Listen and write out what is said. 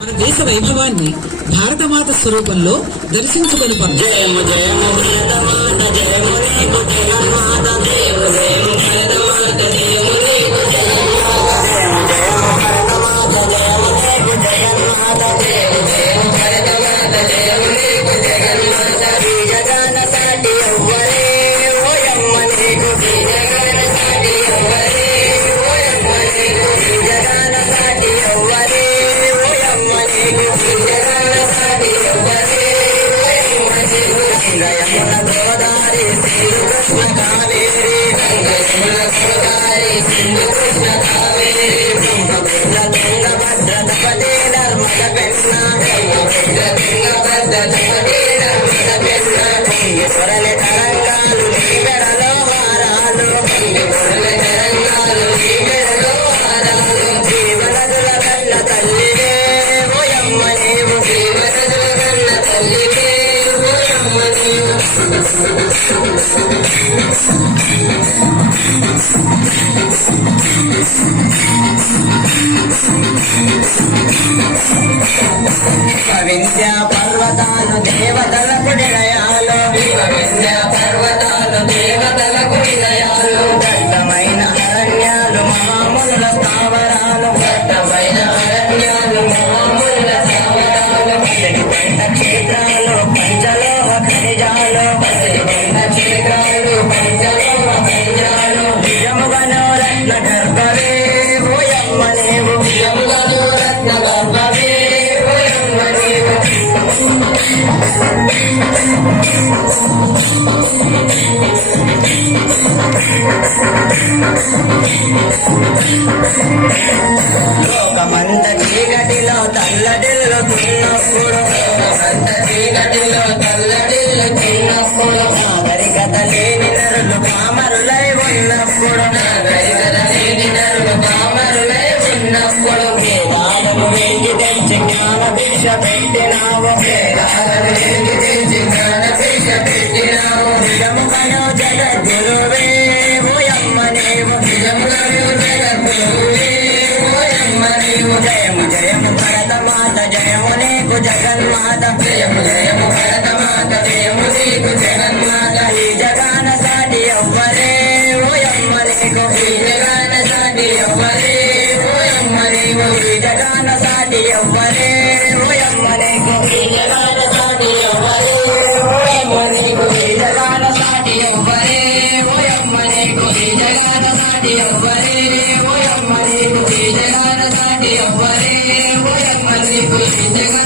మన దేశ వైభవాన్ని భారతమాత స్వరూపంలో దర్శించుకొని జయము జయము భారతమాత జయము నీకు జగన్మాత జయము జయము భారతమాత జయము నీకు జగన్మాత జయము జయము భారతమాత జయము నీకు జగన్మాత జయము జయము భారతమాత జయము నీకు జగన్మాత శ్రీ జగన్న సాటి ఎవ్వరే ఓయమ్మ నీకు శ్రీ జగన్న సాటి ఎవ్వరే ఓయమ్మ నీకు శ్రీ జగన్న సాటి ఎవ్వరే ఓయమ్మ నీకు శ్రీ జగన్న సాటి ఎవ్వరే గయమున గోదారి సింధు కృష్ణ కావేరి గయమున గోదారి సింధు కృష్ణ కావేరి బ్రహ్మపుత్ర తుంగభద్ర తపతే నర్మద పెన్న బ్రహ్మపుత్ర తుంగభద్ర తపతే నర్మద పెన్న పొంగిపొరలి తరంగాలు నీ మెడలో హారాలు పొంగిపొరలి తరంగాలు నీ మెడలో హారాలు జీవనదుల కన్న తల్లివే ఓయమ్మ నీవు జీవనదుల కన్న తల్లివే వింధ్యా పర్వతాలు దేవతలకు నిలయాలు వింధ్యా పర్వతాలు దేవతలకు నిలయాలు దట్టమైన అరణ్యాలు మహామునుల స్థావరాలు దట్టమైన అరణ్యాలు మహామునుల స్థావరాలు పంట క్షేత్రాలు పంచలోహ ఖనిజాలు పంట క్షేత్రాలు పంచలోహ ఖనిజాలు నిజముగను రత్న గర్భవే ఓయమ్మ నీవు నిజముగను రత్న గర్భవే ఓయమ్మ నీవు లోకమంత చీకటిలో తల్లడిల్లుతున్నప్పుడు లోకమంత చీకటిలో తల్లడిల్లుతున్నప్పుడు నాగరికత లేని నరులు పామరులై ఉన్నప్పుడు నాగరికత లేని నరులు పామరులై ఉన్నప్పుడు వేదాలను వెంగి తెచ్చి జ్ఞాన భిక్ష పెట్టినావు వేదాలను వెంగి తెచ్చి జ్ఞాన భిక్ష పెట్టినావు నిజముగను జగద్గురువే ఓయమ్మ నీవు నిజముగను జగద్గురువే ఓయమ్మ నీవు జయము జయము భరతమాత జయము నీకు జగన్మాత జయము జయము భరతమాత జయము నీకు జగన్మాత ఈ జగాన సాటి ఎవ్వరే ఓయమ్మ నీకు ఈ జగాన సాటి ఎవ్వరే ఓయమ్మ నీవు ఈ జగాన సాటి ఎవ్వరే ఓయమ్మ నీకు ఈ జగాన సాటి ఎవ్వరే ఓయమ్మ నీకు ఈ జగాన సాటి ఎవ్వరే ఓయమ్మ నీకు ఈ జగాన సాటి ఎవ్వరే ఓయమ్మ నీకు ఈ జగాన సాటి ఎవ్వరే ఓయమ్మ నీకు ఈ జగాన